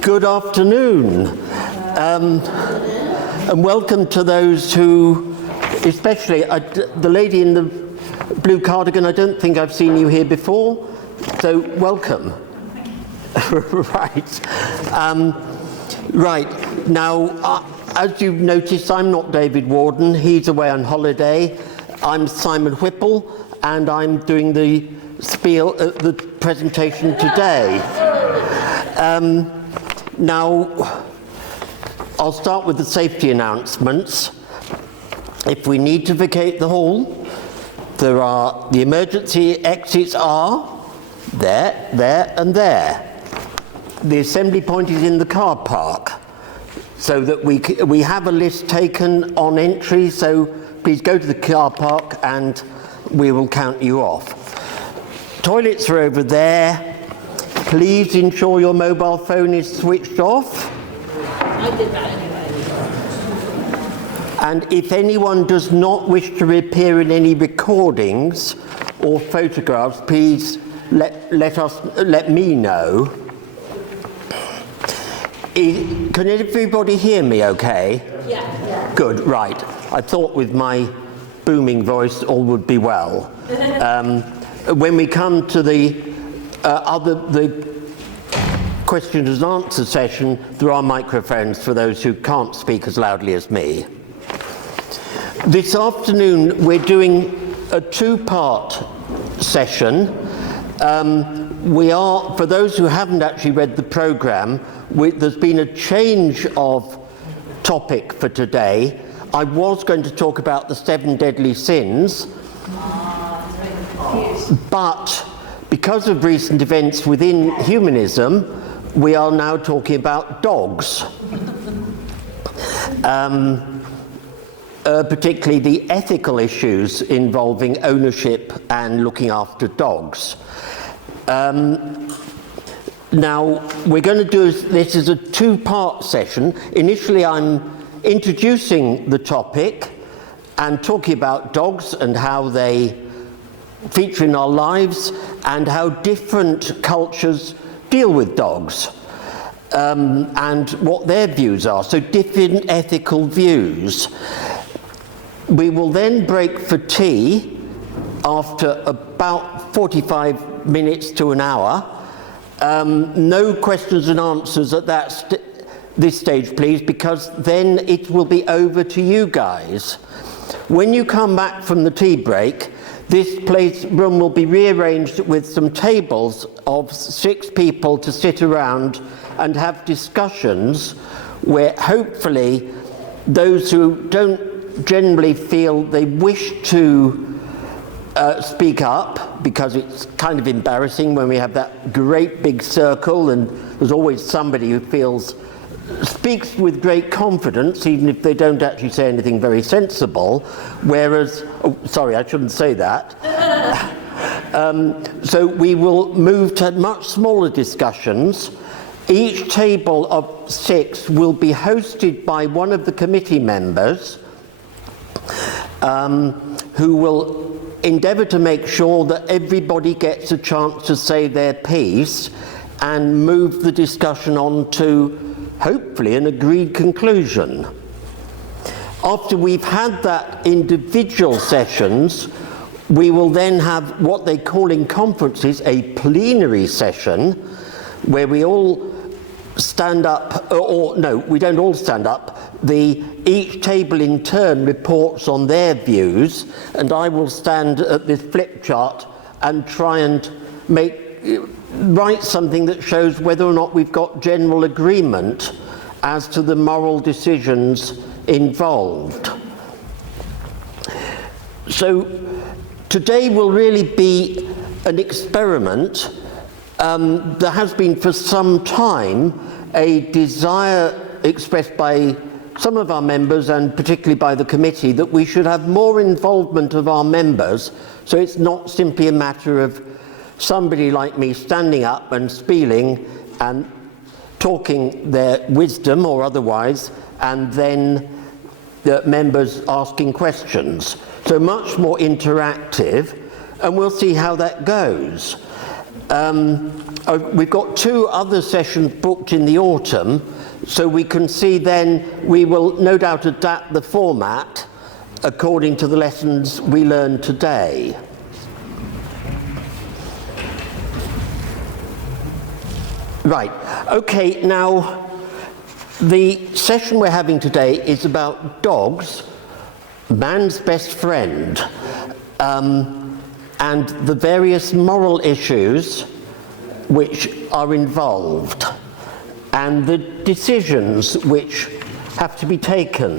Good afternoon, and welcome to those who, especially the lady in the blue cardigan. I don't think I've seen you here before, so welcome. Right. Right. Now, as you've noticed, I'm not David Warden. He's away on holiday. I'm Simon Whipple, and I'm doing the spiel, the presentation today. Now, I'll start with the safety announcements. If we need to vacate the hall, the emergency exits are there, there, and there. The assembly point is in the car park, so that we have a list taken on entry, so please go to the car park and we will count you off. Toilets are over there. Please ensure your mobile phone is switched off. I did that anyway. And if anyone does not wish to appear in any recordings or photographs, please let me know. Can everybody hear me okay? Yeah. Good, right. I thought with my booming voice all would be well. When we come to the questions and answer session, there are microphones for those who can't speak as loudly as me. This afternoon we're doing a two-part session. For those who haven't actually read the programme, there's been a change of topic for today. I was going to talk about the 7 deadly sins, but because of recent events within humanism, we are now talking about dogs. Particularly the ethical issues involving ownership and looking after dogs. Now, we're going to do this as a two-part session. Initially, I'm introducing the topic and talking about dogs and how they feature in our lives and how different cultures deal with dogs and what their views are. So different ethical views. We will then break for tea after about 45 minutes to an hour. No questions and answers at this stage, please, because then it will be over to you guys. When you come back from the tea break, this room will be rearranged with some tables of 6 people to sit around and have discussions where hopefully those who don't generally feel they wish to speak up, because it's kind of embarrassing when we have that great big circle and there's always somebody who speaks with great confidence, even if they don't actually say anything very sensible, whereas, sorry, I shouldn't say that. So we will move to much smaller discussions. Each table of 6 will be hosted by one of the committee members who will endeavour to make sure that everybody gets a chance to say their piece and move the discussion on to hopefully an agreed conclusion. After we've had that individual sessions, we will then have what they call in conferences a plenary session, where we all stand up, or no, we don't all stand up. Each table in turn reports on their views, and I will stand at this flip chart and try and write something that shows whether or not we've got general agreement as to the moral decisions involved. So today will really be an experiment. There has been for some time a desire expressed by some of our members, and particularly by the committee, that we should have more involvement of our members, so it's not simply a matter of somebody like me standing up and spieling and talking their wisdom or otherwise, and then the members asking questions. So much more interactive, and we'll see how that goes. We've got 2 other sessions booked in the autumn, so we can see then we will no doubt adapt the format according to the lessons we learned today. Right, okay, now the session we're having today is about dogs, man's best friend, and the various moral issues which are involved, and the decisions which have to be taken.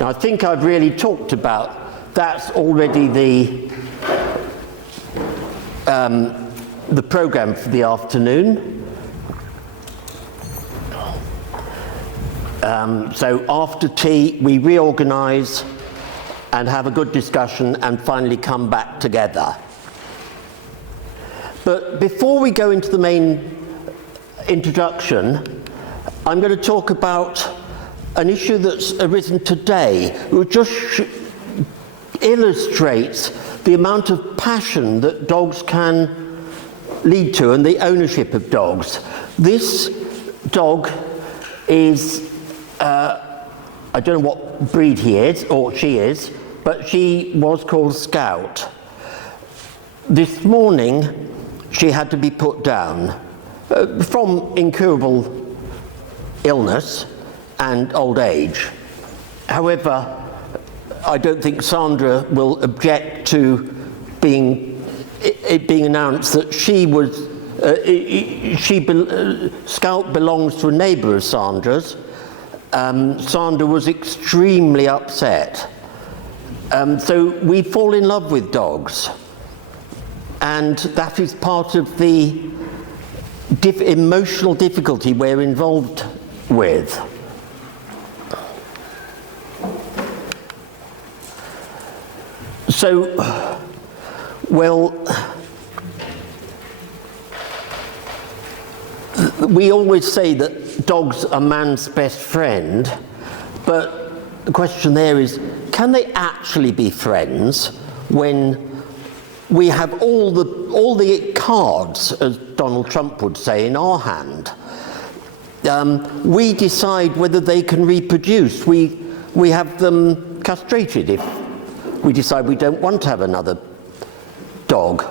Now, I think I've really talked about, that's already the programme for the afternoon. So after tea, we reorganise and have a good discussion and finally come back together. But before we go into the main introduction, I'm going to talk about an issue that's arisen today, which just illustrates the amount of passion that dogs can lead to and the ownership of dogs. This dog is, I don't know what breed he is, or she is, but she was called Scout. This morning, she had to be put down from incurable illness and old age. However, I don't think Sandra will object to it being announced that she was, Scout belongs to a neighbour of Sandra's. Sandra was extremely upset. So we fall in love with dogs, and that is part of the emotional difficulty we're involved with. So, well, we always say that dogs are man's best friend, but the question there is, can they actually be friends when we have all the cards, as Donald Trump would say, in our hand? We decide whether they can reproduce. We have them castrated if we decide we don't want to have another dog.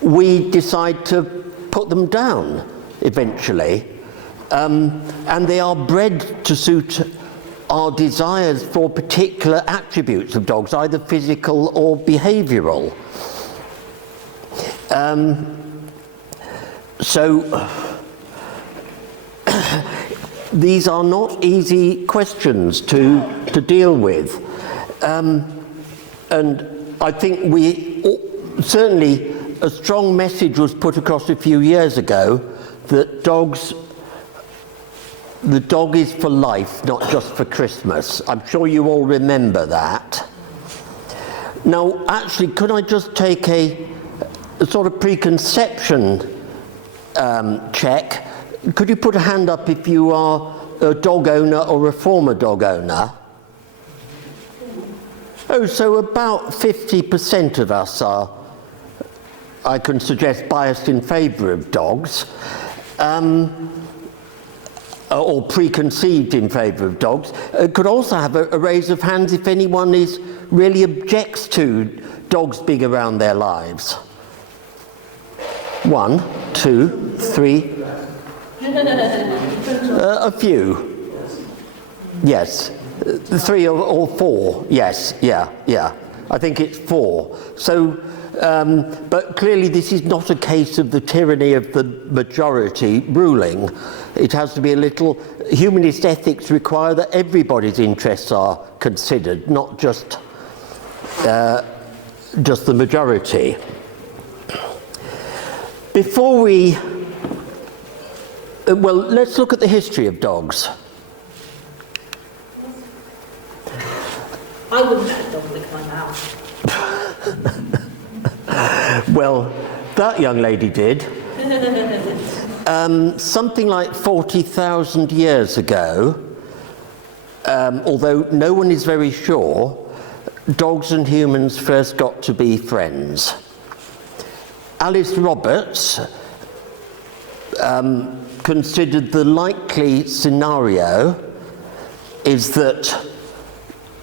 We decide to put them down eventually, and they are bred to suit our desires for particular attributes of dogs, either physical or behavioural. So these are not easy questions to deal with. And I think certainly a strong message was put across a few years ago that the dog is for life, not just for Christmas. I'm sure you all remember that. Now, actually, could I just take a sort of preconception check? Could you put a hand up if you are a dog owner or a former dog owner? Oh, so about 50% of us are, I can suggest, biased in favour of dogs, or preconceived in favour of dogs. Could also have a raise of hands if anyone really objects to dogs being around their lives. 1, 2, 3. A few. Yes. 3 or 4, yes, yeah. I think it's 4. So, but clearly this is not a case of the tyranny of the majority ruling. It has to be a little, humanist ethics require that everybody's interests are considered, not just the majority. Before we, well, let's look at the history of dogs. I wouldn't let a dog lick my mouth. Well, that young lady did. Something like 40,000 years ago, although no one is very sure, dogs and humans first got to be friends. Alice Roberts considered the likely scenario is that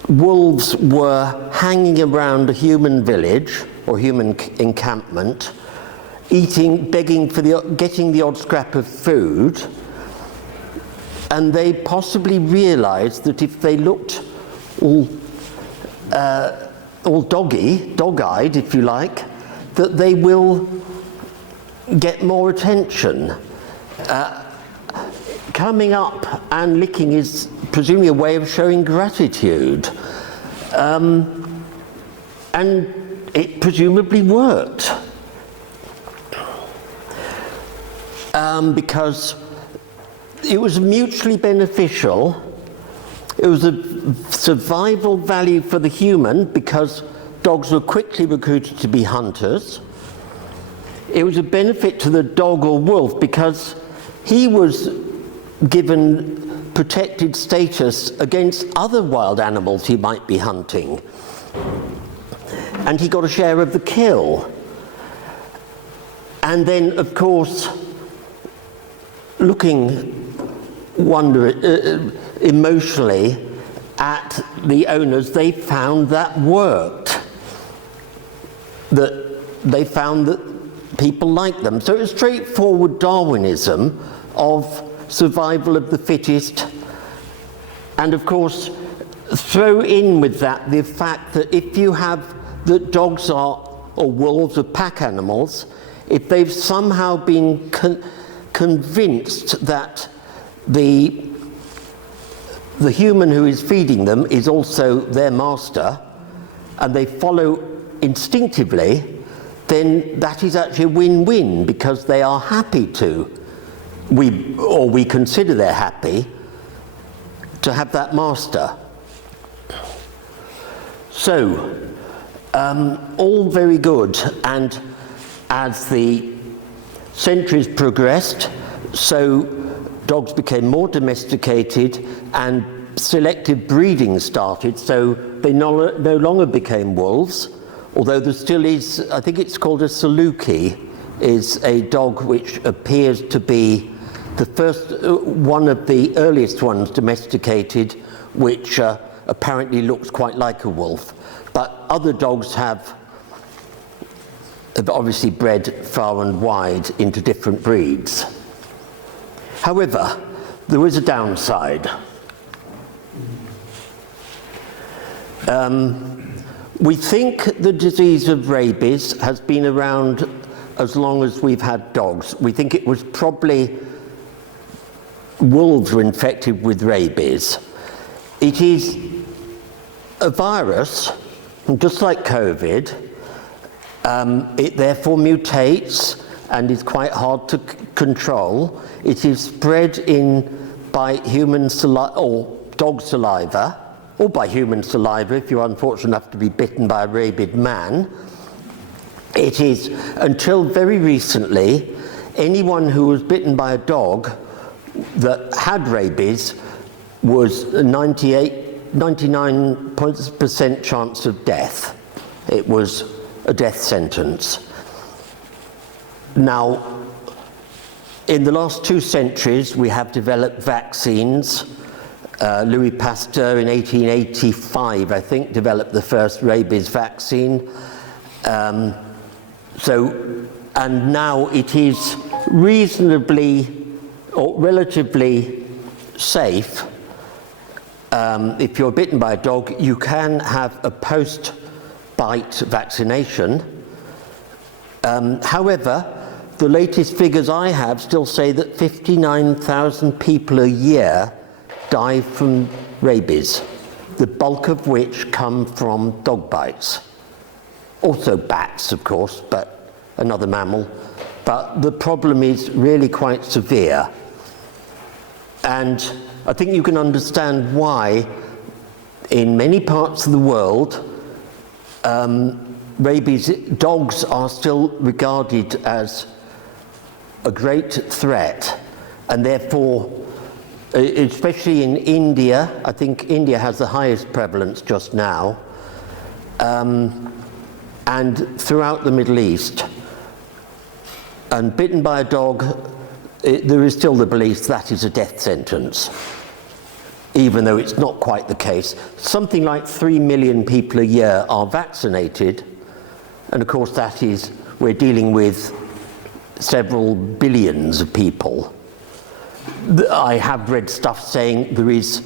wolves were hanging around a human village or human encampment, eating, begging for getting the odd scrap of food, and they possibly realized that if they looked all dog-eyed, if you like, that they will get more attention. Coming up and licking is presumably a way of showing gratitude. And it presumably worked. Because it was mutually beneficial. It was a survival value for the human because dogs were quickly recruited to be hunters. It was a benefit to the dog or wolf because he was given protected status against other wild animals he might be hunting. And he got a share of the kill. And then, of course, looking emotionally at the owners, they found that worked. That they found that people liked them. So it was straightforward Darwinism of survival of the fittest. And of course, throw in with that the fact that if you have that dogs are, or wolves are pack animals, if they've somehow been convinced that the human who is feeding them is also their master, and they follow instinctively, then that is actually a win-win because they are happy to, we consider they're happy to have that master. So, all very good, and as the centuries progressed, so dogs became more domesticated and selective breeding started, so they no longer became wolves, although there still is, I think it's called a Saluki, is a dog which appears to be the first, one of the earliest ones domesticated, which apparently looks quite like a wolf. But other dogs have obviously bred far and wide into different breeds. However, there is a downside. We think the disease of rabies has been around as long as we've had dogs. We think it was probably wolves were infected with rabies. It is a virus, just like COVID. It therefore mutates and is quite hard to control. It is spread by human saliva or dog saliva, or by human saliva if you're unfortunate enough to be bitten by a rabid man. It is, until very recently, anyone who was bitten by a dog that had rabies was 99% chance of death. It was a death sentence. Now, in the last 2 centuries, we have developed vaccines. Louis Pasteur in 1885, I think, developed the first rabies vaccine. And now it is reasonably or relatively safe. If you're bitten by a dog, you can have a post-bite vaccination. However, the latest figures I have still say that 59,000 people a year die from rabies, the bulk of which come from dog bites. Also bats, of course, but another mammal. But the problem is really quite severe. And I think you can understand why in many parts of the world rabies, dogs are still regarded as a great threat, and therefore, especially in India, I think India has the highest prevalence just now, and throughout the Middle East. And bitten by a dog, there is still the belief that is a death sentence, even though it's not quite the case. Something like 3 million people a year are vaccinated, and of course that is, we're dealing with several billions of people. I have read stuff saying there is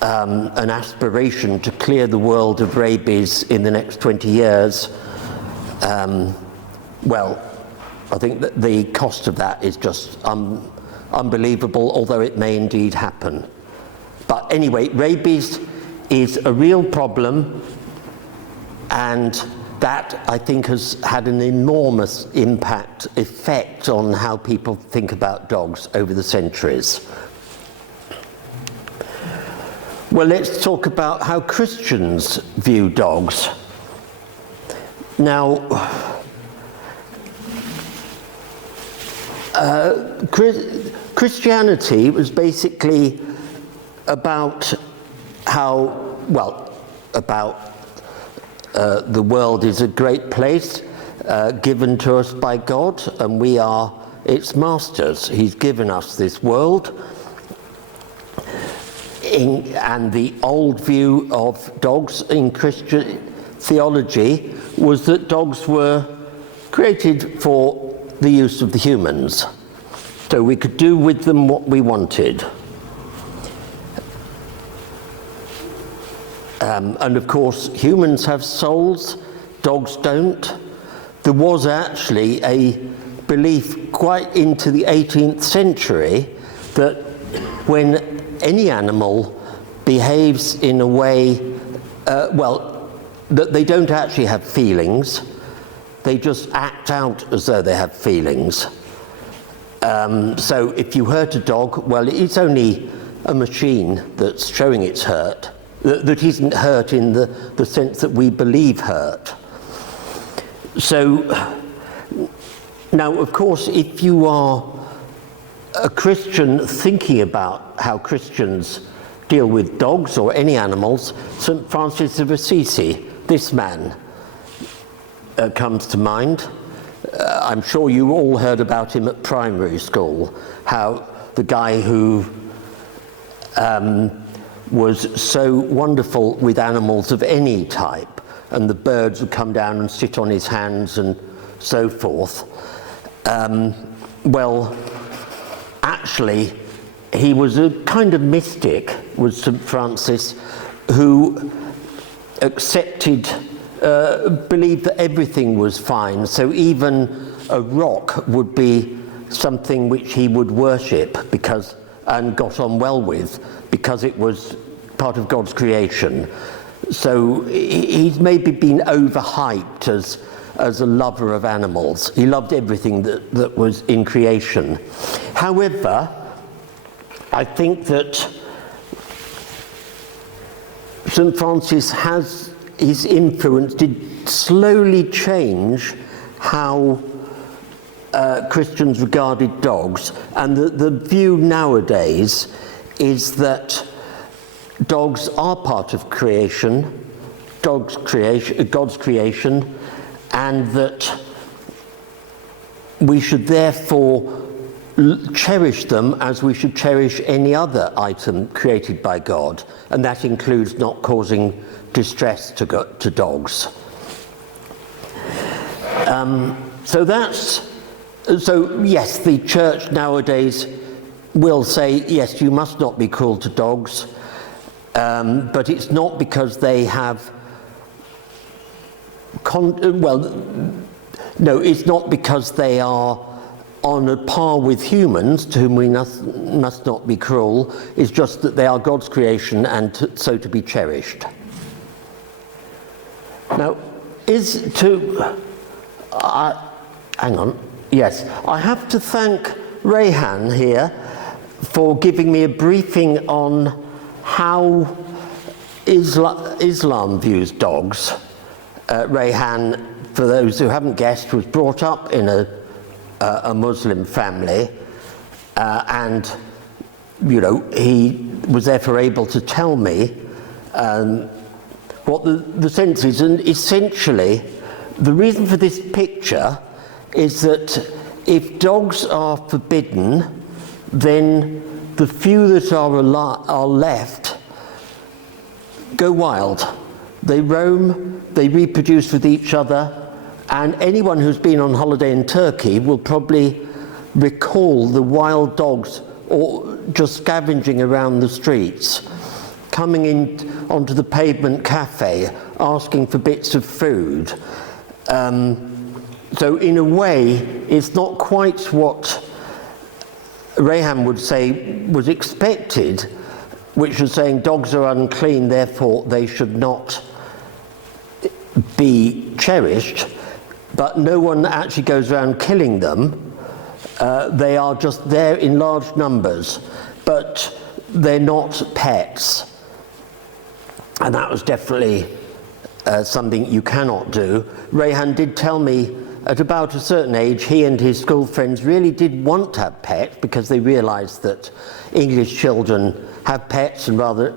an aspiration to clear the world of rabies in the next 20 years. Well, I think that the cost of that is just unbelievable, although it may indeed happen. But anyway, rabies is a real problem, and that, I think, has had an enormous effect on how people think about dogs over the centuries. Well, let's talk about how Christians view dogs. Now, Christianity was basically about how, well, about the world is a great place given to us by God, and we are its masters. He's given us this world. And the old view of dogs in Christian theology was that dogs were created for the use of the humans, so we could do with them what we wanted. And of course, humans have souls, dogs don't. There was actually a belief quite into the 18th century that when any animal behaves in a way, that they don't actually have feelings, they just act out as though they have feelings. So if you hurt a dog, well, it's only a machine that's showing it's hurt, that isn't hurt in the sense that we believe hurt. So now, of course, if you are a Christian thinking about how Christians deal with dogs or any animals, St. Francis of Assisi, this man, comes to mind. I'm sure you all heard about him at primary school, how the guy who was so wonderful with animals of any type, and the birds would come down and sit on his hands and so forth. Well, actually, he was a kind of mystic, was St. Francis, who accepted, believed that everything was fine. So even a rock would be something which he would worship and got on well with, because it was part of God's creation. So he's maybe been overhyped as a lover of animals. He loved everything that was in creation. However, I think that St. Francis his influence did slowly change how Christians regarded dogs, and the view nowadays is that dogs are part of creation, God's creation, and that we should therefore cherish them as we should cherish any other item created by God, and that includes not causing distress to dogs. So yes, the church nowadays will say, yes, you must not be cruel to dogs, but it's not because they have it's not because they are on a par with humans, to whom we must not be cruel. It's just that they are God's creation, and so to be cherished. Now, hang on. Yes, I have to thank Rayhan here for giving me a briefing on how Islam views dogs. Rayhan, for those who haven't guessed, was brought up in a Muslim family, and he was therefore able to tell me what the sense is. And essentially, the reason for this picture is that if dogs are forbidden, then the few that are left go wild. They roam, they reproduce with each other, and anyone who's been on holiday in Turkey will probably recall the wild dogs or just scavenging around the streets, coming in onto the pavement cafe, asking for bits of food. So in a way, it's not quite what Rehan would say was expected, which was saying dogs are unclean, therefore they should not be cherished, but no one actually goes around killing them. They are just there in large numbers, but they're not pets. And that was definitely something you cannot do. Rehan did tell me at about a certain age, he and his school friends really did want to have pets because they realised that English children have pets and rather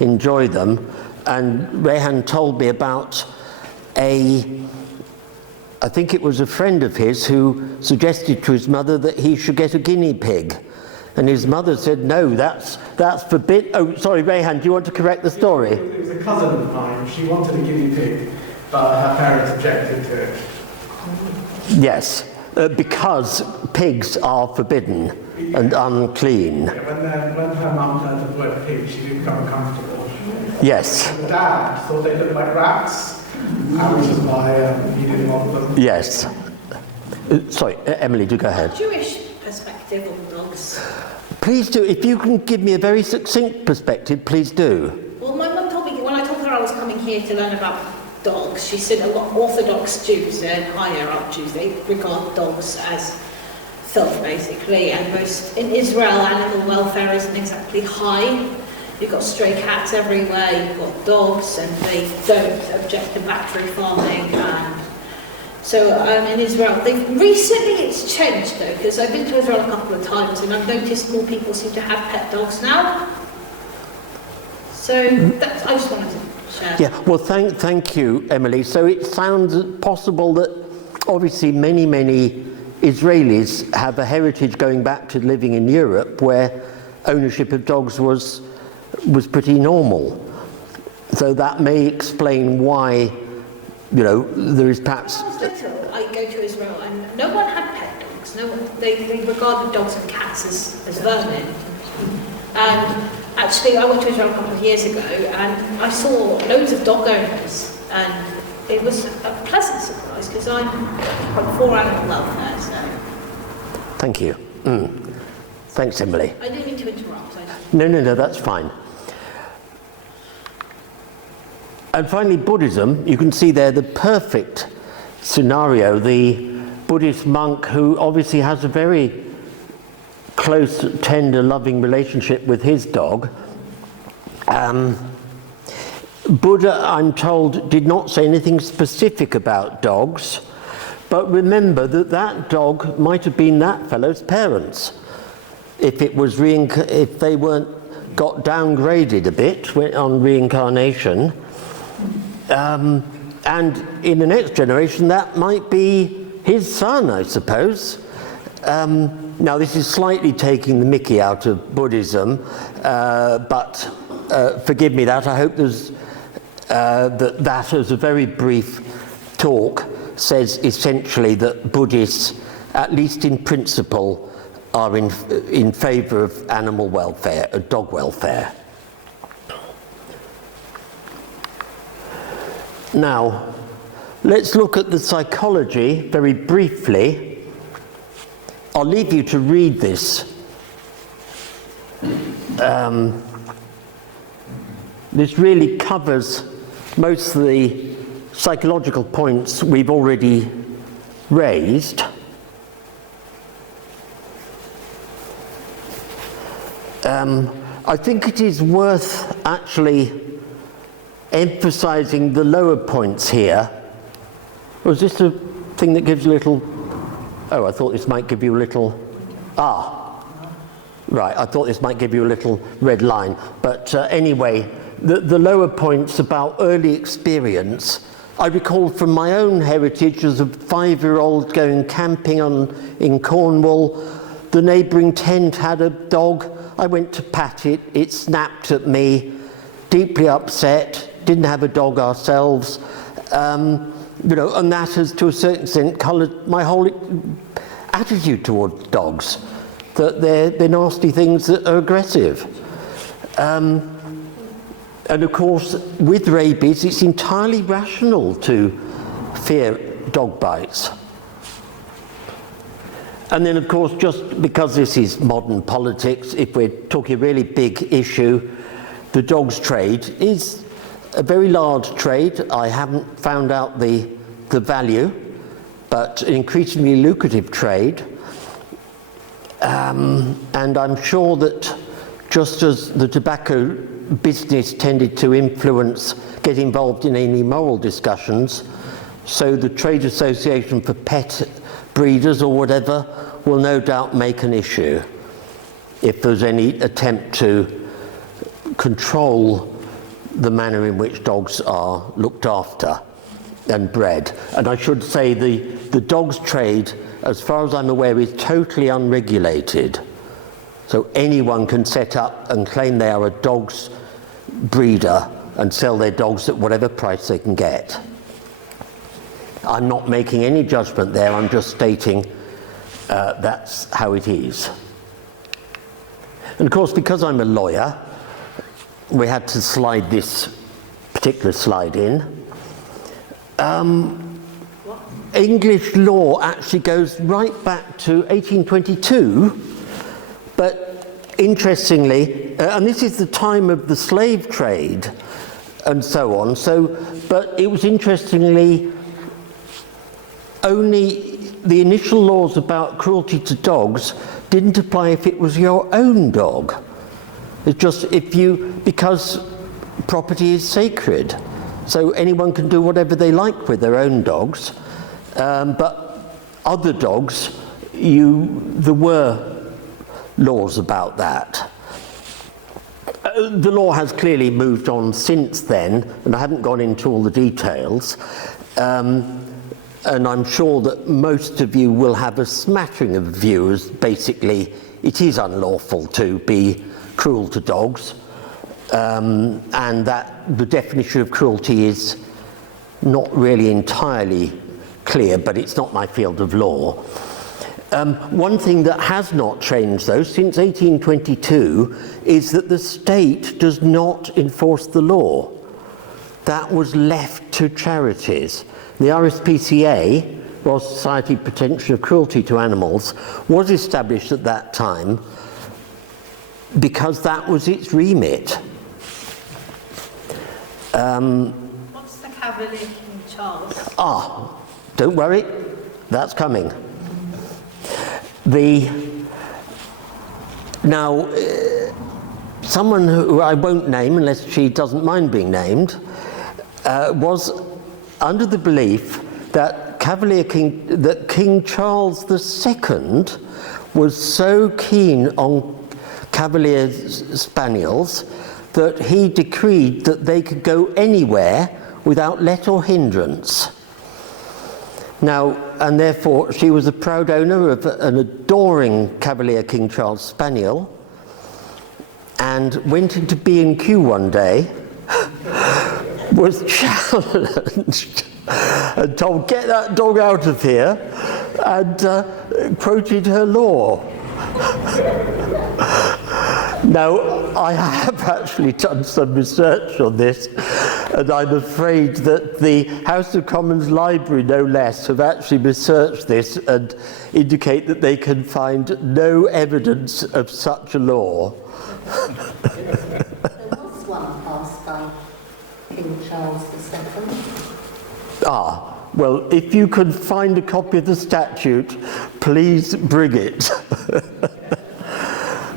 enjoy them. And Rehan told me about I think it was a friend of his who suggested to his mother that he should get a guinea pig. And his mother said, no, that's forbidden. Oh, sorry, Rehan, do you want to correct the story? It was a cousin of mine. She wanted a guinea pig, but her parents objected to it. Yes, because pigs are forbidden and unclean. Yeah, when her mum heard the word pig, she didn't become uncomfortable. Yes. And the dad thought they looked like rats, which is why he didn't want them. Yes. Sorry, Emily, do go ahead. Jewish perspective on dogs. Please do. If you can give me a very succinct perspective, please do. Well, my mum told me when I told her I was coming here to learn about dogs, she said a lot of Orthodox Jews and higher up Jews, they regard dogs as filth basically, and most in Israel animal welfare isn't exactly high. You've got stray cats everywhere, you've got dogs, and they don't object to battery farming. And so in Israel, recently it's changed though, because I've been to Israel a couple of times and I've noticed more people seem to have pet dogs now. So I just wanted to share. Yeah, well, thank you, Emily. So it sounds possible that obviously many Israelis have a heritage going back to living in Europe where ownership of dogs was pretty normal. So that may explain why, there is perhaps... When I was little, I go to Israel and no one had pet dogs. No one, they regarded dogs and cats as vermin. And actually, I went to Israel a couple of years ago and I saw loads of dog owners, and it was a pleasant surprise because I'm for animal welfare. So. Thank you. Thanks, Emily. I didn't mean to interrupt. No, that's fine. And finally, Buddhism. You can see there the perfect scenario. The Buddhist monk who obviously has a very close, tender, loving relationship with his dog. Buddha, I'm told, did not say anything specific about dogs, but remember that dog might have been that fellow's parents if it was if they got downgraded a bit on reincarnation, and in the next generation that might be his son, I suppose. Now this is slightly taking the mickey out of Buddhism, but forgive me that. I hope there's that as a very brief talk says essentially that Buddhists, at least in principle, are in favour of animal welfare, dog welfare. Now, let's look at the psychology very briefly. I'll leave you to read this. This really covers most of the psychological points we've already raised. I think it is worth actually emphasizing the lower points here. Was this a thing that gives a little... Oh, I thought this might give you a little... Right, I thought this might give you a little red line. But anyway, the lower points about early experience, I recall from my own heritage as a 5-year-old going camping in Cornwall. The neighbouring tent had a dog. I went to pat it. It snapped at me, deeply upset. Didn't have a dog ourselves. You know, and that has to a certain extent coloured my whole attitude towards dogs, that they're nasty things that are aggressive. And of course, with rabies, it's entirely rational to fear dog bites. And then, of course, just because this is modern politics, if we're talking a really big issue, the dogs trade is a very large trade. I haven't found out the value, but an increasingly lucrative trade. And I'm sure that just as the tobacco business tended to get involved in any moral discussions, so the Trade Association for Pet Breeders or whatever will no doubt make an issue if there's any attempt to control the manner in which dogs are looked after and bred. And I should say the dogs trade, as far as I'm aware, is totally unregulated. So anyone can set up and claim they are a dog's breeder and sell their dogs at whatever price they can get. I'm not making any judgment there, I'm just stating that's how it is. And of course, because I'm a lawyer, we had to slide this particular slide in. English law actually goes right back to 1822, but interestingly, and this is the time of the slave trade and so on, but it was interestingly only the initial laws about cruelty to dogs didn't apply if it was your own dog. It's just because property is sacred, so anyone can do whatever they like with their own dogs, but other dogs, there were laws about that. The law has clearly moved on since then, and I haven't gone into all the details, and I'm sure that most of you will have a smattering of views. Basically, it is unlawful to be cruel to dogs, and that the definition of cruelty is not really entirely clear, but it's not my field of law. One thing that has not changed, though, since 1822 is that the state does not enforce the law. That was left to charities. The RSPCA, Royal Society for Prevention of Cruelty to Animals, was established at that time because that was its remit. What's the Cavalier King Charles? Don't worry, that's coming. Someone who I won't name unless she doesn't mind being named, was under the belief that King Charles II was so keen on Cavalier Spaniels that he decreed that they could go anywhere without let or hindrance. Now, and therefore she was a proud owner of an adoring Cavalier King Charles Spaniel, and went into B&Q one day, was challenged and told, "Get that dog out of here," and quoted her law. Now, I have actually done some research on this, and I'm afraid that the House of Commons Library, no less, have actually researched this and indicate that they can find no evidence of such a law. There was one passed by King Charles II. Well, if you can find a copy of the statute, please bring it.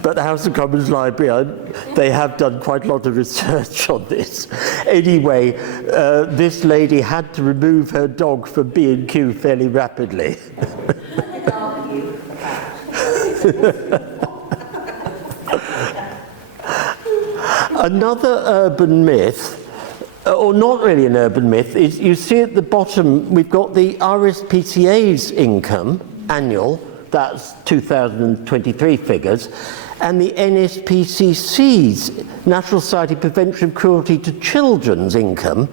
But the House of Commons Library, they have done quite a lot of research on this. Anyway, this lady had to remove her dog from B&Q fairly rapidly. Another urban myth, or not really an urban myth, is you see at the bottom we've got the RSPCA's income, annual, that's 2023 figures, and the NSPCC's, National Society Prevention of Cruelty to Children's income.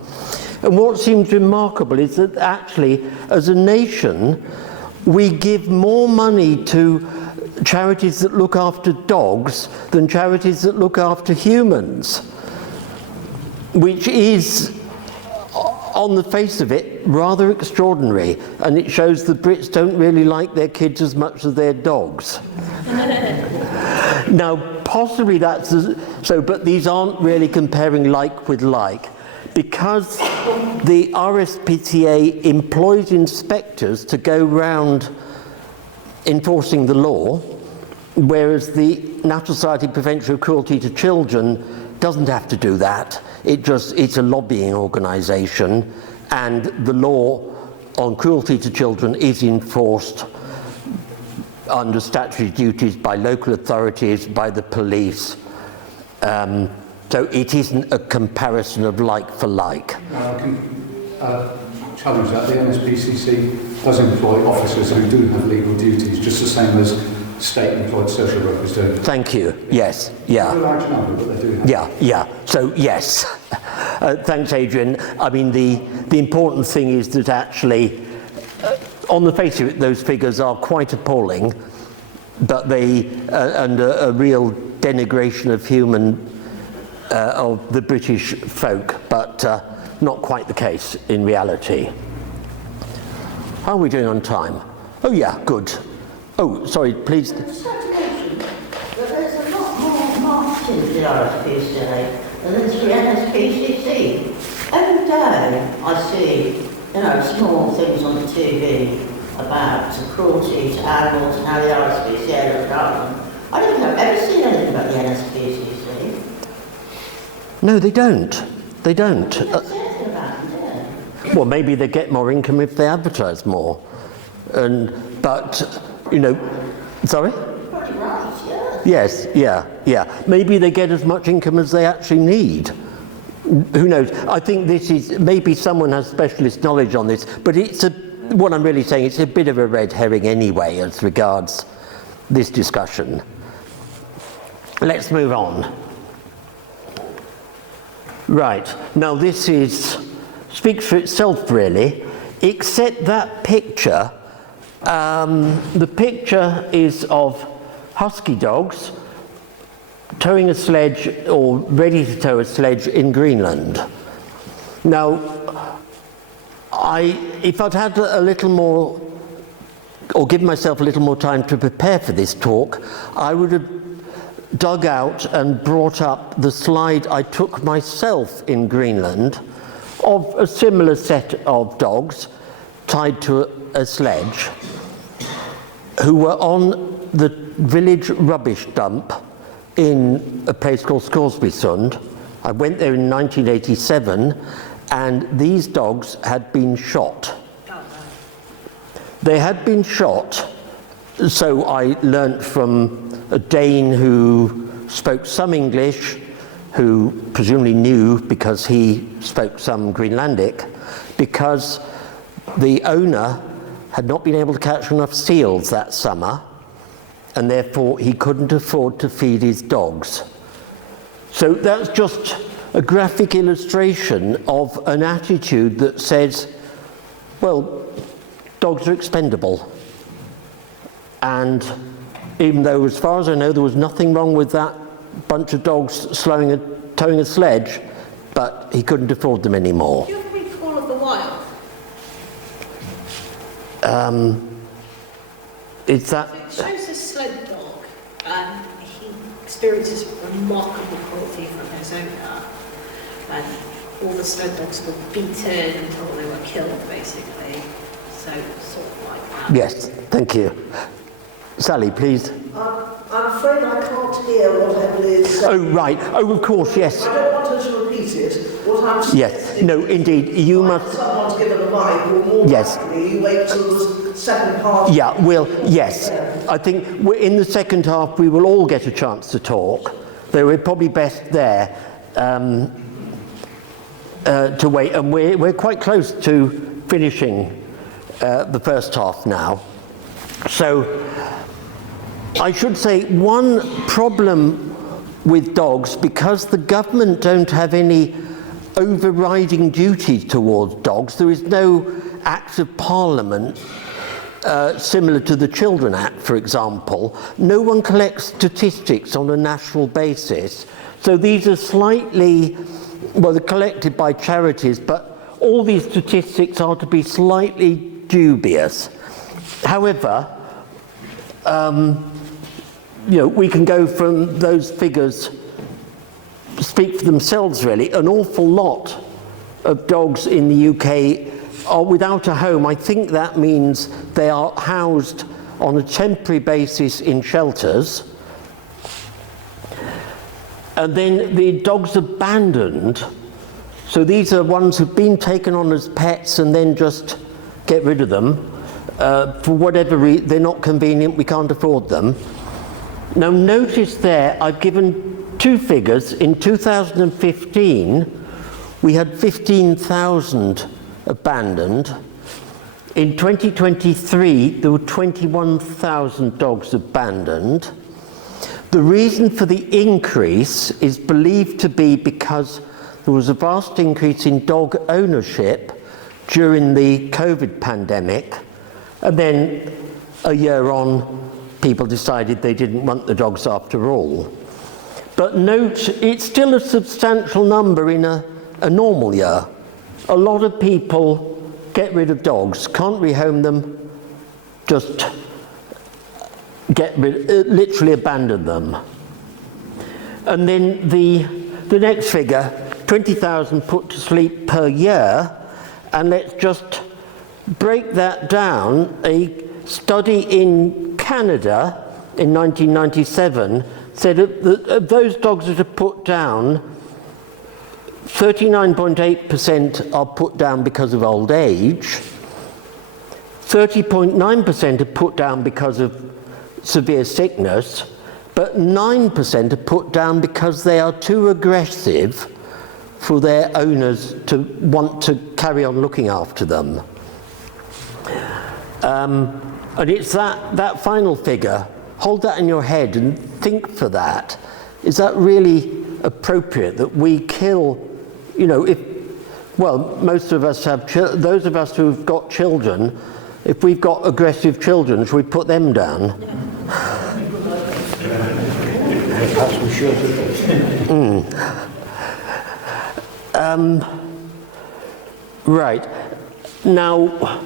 And what seems remarkable is that actually, as a nation, we give more money to charities that look after dogs than charities that look after humans, which is, on the face of it, rather extraordinary, and it shows the Brits don't really like their kids as much as their dogs. Now, possibly that's so, but these aren't really comparing like with like, because the RSPCA employs inspectors to go round enforcing the law, whereas the National Society Prevention of Cruelty to Children doesn't have to do that. It's a lobbying organisation, and the law on cruelty to children is enforced under statutory duties by local authorities, by the police. So it isn't a comparison of like for like. I can challenge that. The NSPCC does employ officers who do have legal duties, just the same as state-employed social workers do. Thank you. Yes. Yeah. A large number, but they do have. Yeah. So yes. Thanks, Adrian. I mean, the important thing is that actually, on the face of it, those figures are quite appalling, but they and a real denigration of of the British folk, but not quite the case in reality. How are we doing on time? Oh yeah, good. Oh, sorry, please. There's a lot more marketing for the RSPCA than there is for NSPCC. Every day I see, small things on the TV about cruelty to animals and how the RSPCA looks after them. I don't think I've ever seen anything about the NSPCC. No, they don't. They don't. They don't say anything about them, do they? Well, maybe they get more income if they advertise more. But, sorry? Probably right, yeah. Yes, yeah. Maybe they get as much income as they actually need. Who knows? I think this is, maybe someone has specialist knowledge on this, but what I'm really saying, it's a bit of a red herring anyway as regards this discussion. Let's move on. Right, now this speaks for itself really, except that picture. The picture is of husky dogs towing a sledge, or ready to tow a sledge in Greenland. Now, if I'd had a little more, or given myself a little more time to prepare for this talk, I would have dug out and brought up the slide I took myself in Greenland of a similar set of dogs tied to a sledge who were on the village rubbish dump in a place called Scoresbysund. I went there in 1987, and these dogs had been shot. They had been shot, so I learnt from a Dane who spoke some English, who presumably knew because he spoke some Greenlandic, because the owner had not been able to catch enough seals that summer, and therefore he couldn't afford to feed his dogs. So that's just a graphic illustration of an attitude that says, well, dogs are expendable. And even though, as far as I know, there was nothing wrong with that bunch of dogs towing a sledge, but he couldn't afford them anymore. Do you ever read Call of the Wild? Is that... So it shows a sled dog, and he experiences remarkable cruelty from his owner, and all the sled dogs were beaten until they were killed, basically. So sort of like that. Yes, thank you. Sally, please. I'm afraid I can't hear what Emily is saying. Oh, right. Oh, of course, yes. I don't want her to repeat it. What I'm Yes. No, indeed. You must... Someone's given a mic, or more Yes. likely, you wait till the second part. Yeah, well, yes. I think in the second half we will all get a chance to talk, though we're probably best there. to wait, and we're quite close to finishing the first half now. So I should say one problem with dogs, because the government don't have any overriding duties towards dogs, there is no Act of Parliament similar to the Children Act, for example. No one collects statistics on a national basis. So these are slightly, well, they're collected by charities, but all these statistics are to be slightly dubious. However, we can go from those figures, speak for themselves really. An awful lot of dogs in the UK are without a home. I think that means they are housed on a temporary basis in shelters. And then the dogs abandoned. So these are ones who've been taken on as pets and then just get rid of them. For whatever reason, they're not convenient, we can't afford them. Now notice there, I've given two figures. In 2015, we had 15,000 abandoned. In 2023, there were 21,000 dogs abandoned. The reason for the increase is believed to be because there was a vast increase in dog ownership during the COVID pandemic, and then a year on, people decided they didn't want the dogs after all. But note, it's still a substantial number in a normal year. A lot of people get rid of dogs, can't rehome them, just literally abandon them. And then the next figure, 20,000 put to sleep per year, and let's just break that down. A study in Canada in 1997 said that of those dogs that are put down, 39.8% are put down because of old age, 30.9% are put down because of severe sickness, but 9% are put down because they are too aggressive for their owners to want to carry on looking after them. And it's that final figure, hold that in your head and think for that. Is that really appropriate that we kill, most of us have, those of us who've got children, if we've got aggressive children, should we put them down? Perhaps we should. Right. Now,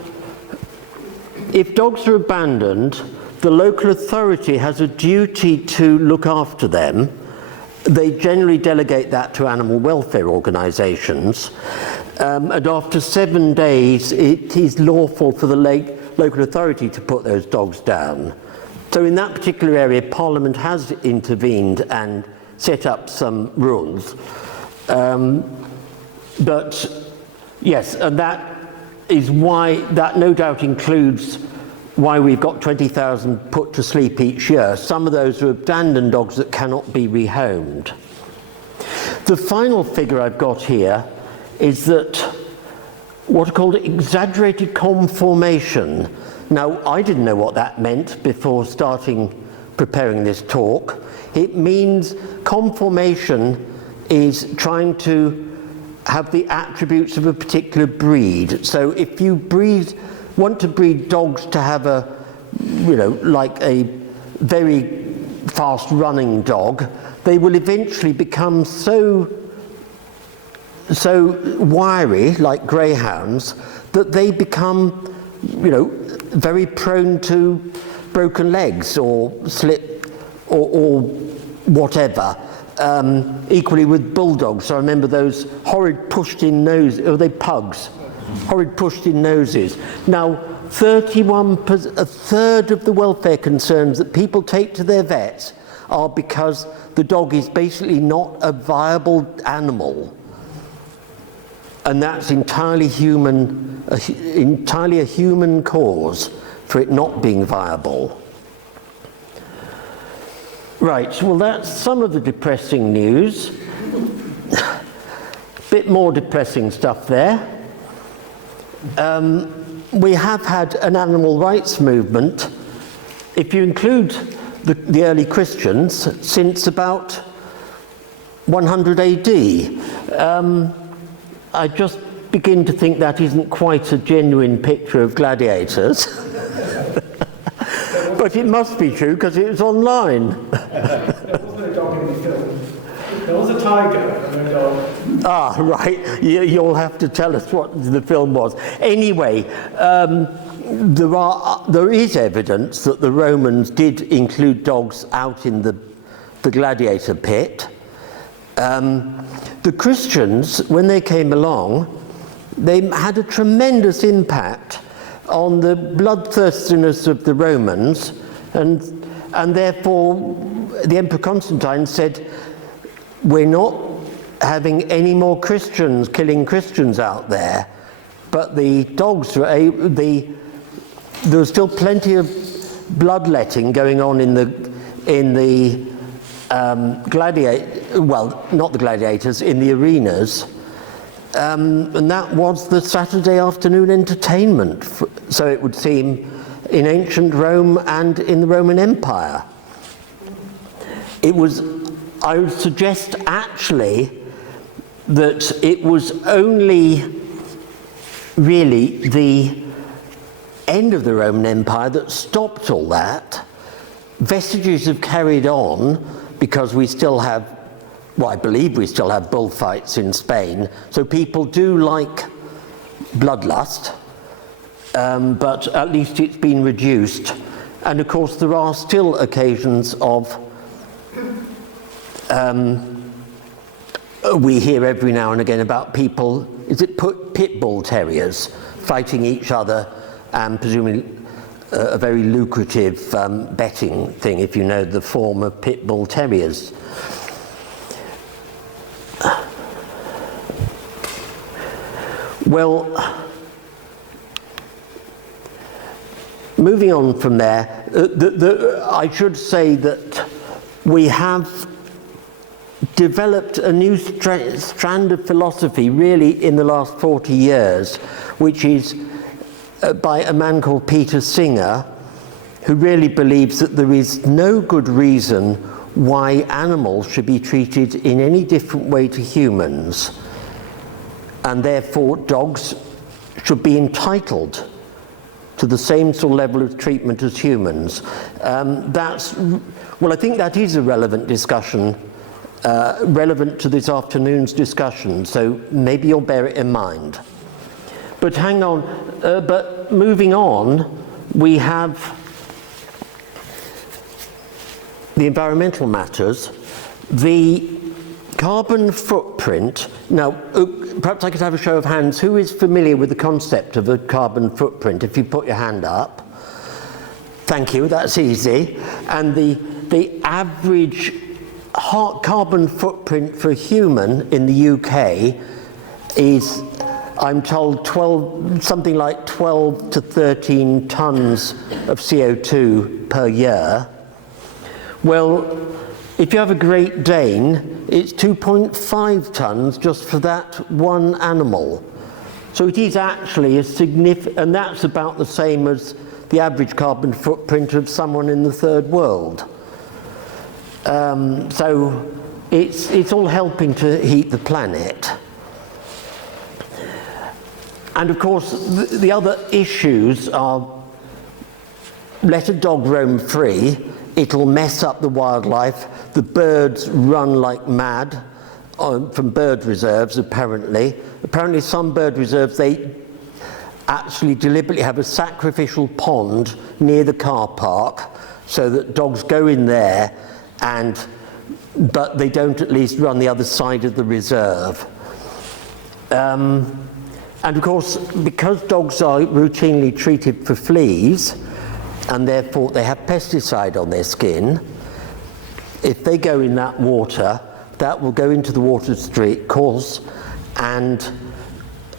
if dogs are abandoned, the local authority has a duty to look after them. They generally delegate that to animal welfare organisations. And after 7 days, it is lawful for the local authority to put those dogs down. So in that particular area, Parliament has intervened and set up some rules. But yes, and that is why, that no doubt includes why we've got 20,000 put to sleep each year. Some of those are abandoned dogs that cannot be rehomed. The final figure I've got here is that what are called exaggerated conformation. Now, I didn't know what that meant before preparing this talk. It means conformation is trying to have the attributes of a particular breed. So if you want to breed dogs to have like a very fast running dog, they will eventually become so wiry, like greyhounds, that they become, very prone to broken legs or slip or whatever. Equally with bulldogs. So I remember those horrid pushed-in noses, or they pugs, horrid pushed-in noses. Now, a third of the welfare concerns that people take to their vets are because the dog is basically not a viable animal. And that's entirely a human cause for it not being viable. Right, well that's some of the depressing news. bit more depressing stuff there. We have had an animal rights movement, if you include the early Christians, since about 100 AD. I just begin to think that isn't quite a genuine picture of gladiators. But it must be true because it was online. There wasn't a dog in the film. There was a tiger and a dog. Ah, right. You'll have to tell us what the film was. Anyway, there is evidence that the Romans did include dogs out in the gladiator pit. The Christians, when they came along, they had a tremendous impact on the bloodthirstiness of the Romans, and therefore the Emperor Constantine said, we're not having any more Christians killing Christians out there, but the dogs were there was still plenty of bloodletting going on in the not the gladiators, in the arenas. And that was the Saturday afternoon entertainment, so it would seem, in ancient Rome and in the Roman Empire. I would suggest actually that it was only really the end of the Roman Empire that stopped all that. Vestiges have carried on because we still have, well, I believe we still have bullfights in Spain, so people do like bloodlust, but at least it's been reduced. And of course there are still occasions of, we hear every now and again about people, pit bull terriers fighting each other, and presumably a very lucrative betting thing, if you know the form of pit bull terriers. Well, moving on from there, I should say that we have developed a new strand of philosophy really in the last 40 years, which is by a man called Peter Singer, who really believes that there is no good reason why animals should be treated in any different way to humans, and therefore dogs should be entitled to the same sort of level of treatment as humans. I think that is a relevant discussion, relevant to this afternoon's discussion, so maybe you'll bear it in mind. But hang on, but moving on, we have the environmental matters, the carbon footprint. Now, perhaps I could have a show of hands. Who is familiar with the concept of a carbon footprint? If you put your hand up. Thank you, that's easy. And the average carbon footprint for a human in the UK is, I'm told, something like 12 to 13 tons of CO2 per year. Well, if you have a Great Dane, it's 2.5 tons just for that one animal. So it is actually a significant, and that's about the same as the average carbon footprint of someone in the third world. So it's all helping to heat the planet. And of course, the other issues are, let a dog roam free, it'll mess up the wildlife. The birds run like mad from bird reserves, apparently. Apparently some bird reserves, they actually deliberately have a sacrificial pond near the car park so that dogs go in there, but they don't at least run the other side of the reserve. And of course, because dogs are routinely treated for fleas, and therefore they have pesticide on their skin, if they go in that water, that will go into the water course and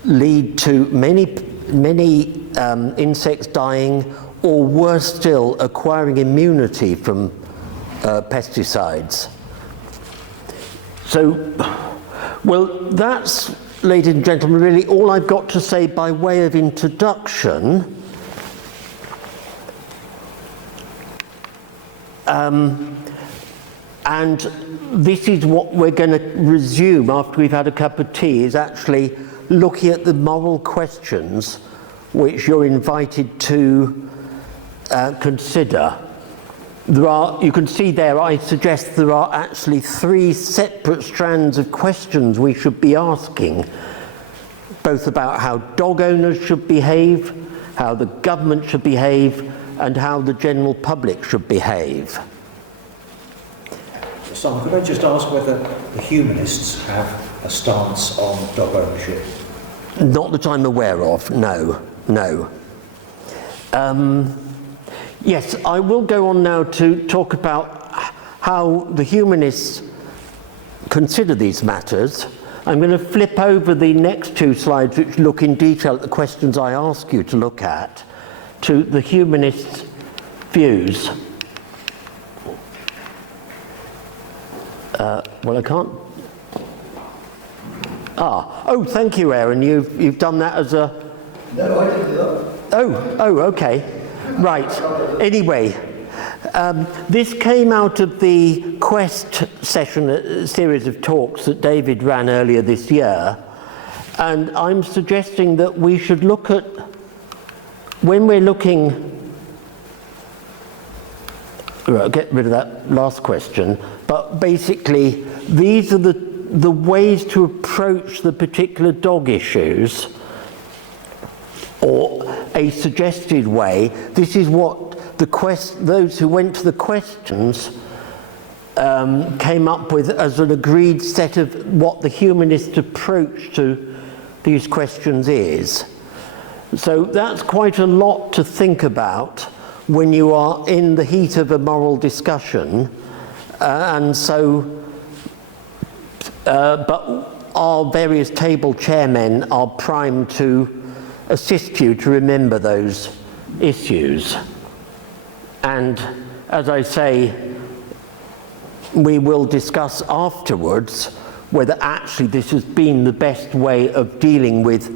lead to many insects dying, or worse still, acquiring immunity from pesticides. So, well, that's ladies and gentlemen, really all I've got to say by way of introduction and this is what we're going to resume after we've had a cup of tea, is actually looking at the moral questions which you're invited to consider. You can see there, I suggest there are actually 3 separate strands of questions we should be asking, both about how dog owners should behave, how the government should behave, and how the general public should behave. Simon, could I just ask whether the humanists have a stance on dog ownership? Not that I'm aware of, no. Yes, I will go on now to talk about how the humanists consider these matters. I'm going to flip over the next 2 slides which look in detail at the questions I ask you to look at, to the humanists' views. Well, I can't. Oh, thank you, Aaron. You've done that as a. No, I didn't do that. Oh, okay. Right. Anyway, this came out of the Quest session, a series of talks that David ran earlier this year, and I'm suggesting that we should look at, when we're looking. Right, get rid of that last question. But basically, these are the ways to approach the particular dog issues, or a suggested way. This is what those who went to the questions came up with as an agreed set of what the humanist approach to these questions is. So that's quite a lot to think about when you are in the heat of a moral discussion, but our various table chairmen are primed to assist you to remember those issues. And as I say, we will discuss afterwards whether actually this has been the best way of dealing with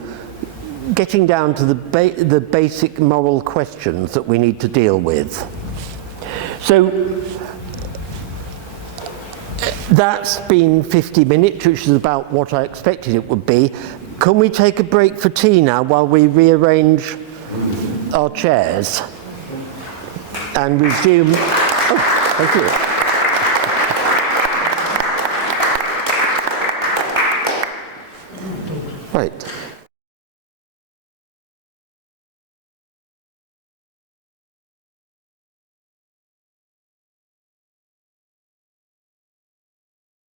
getting down to the basic moral questions that we need to deal with. So that's been 50 minutes, which is about what I expected it would be. Can we take a break for tea now while we rearrange our chairs and resume? Oh, thank you. Right.